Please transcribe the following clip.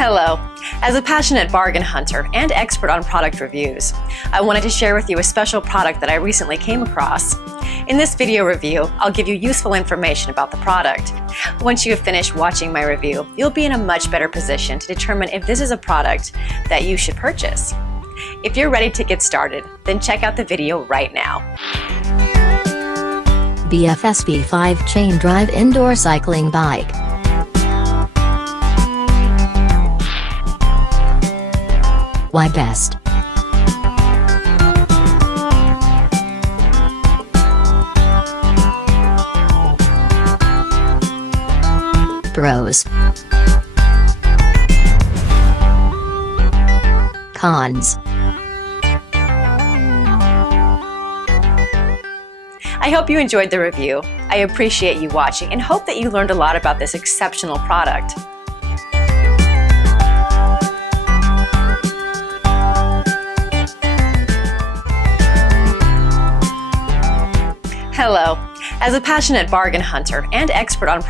Hello. As a passionate bargain hunter and expert on product reviews, I wanted to share with you a special product that I recently came across. In this video review, I'll give you useful information about the product. Once you have finished watching my review, you'll be in a much better position to determine if this is a product that you should purchase. If you're ready to get started, then check out the video right now. BFSB5 chain drive indoor cycling bike. Why best? Pros. Cons. I hope you enjoyed the review. I appreciate you watching and hope that you learned a lot about this exceptional product. Hello. As a passionate bargain hunter and expert on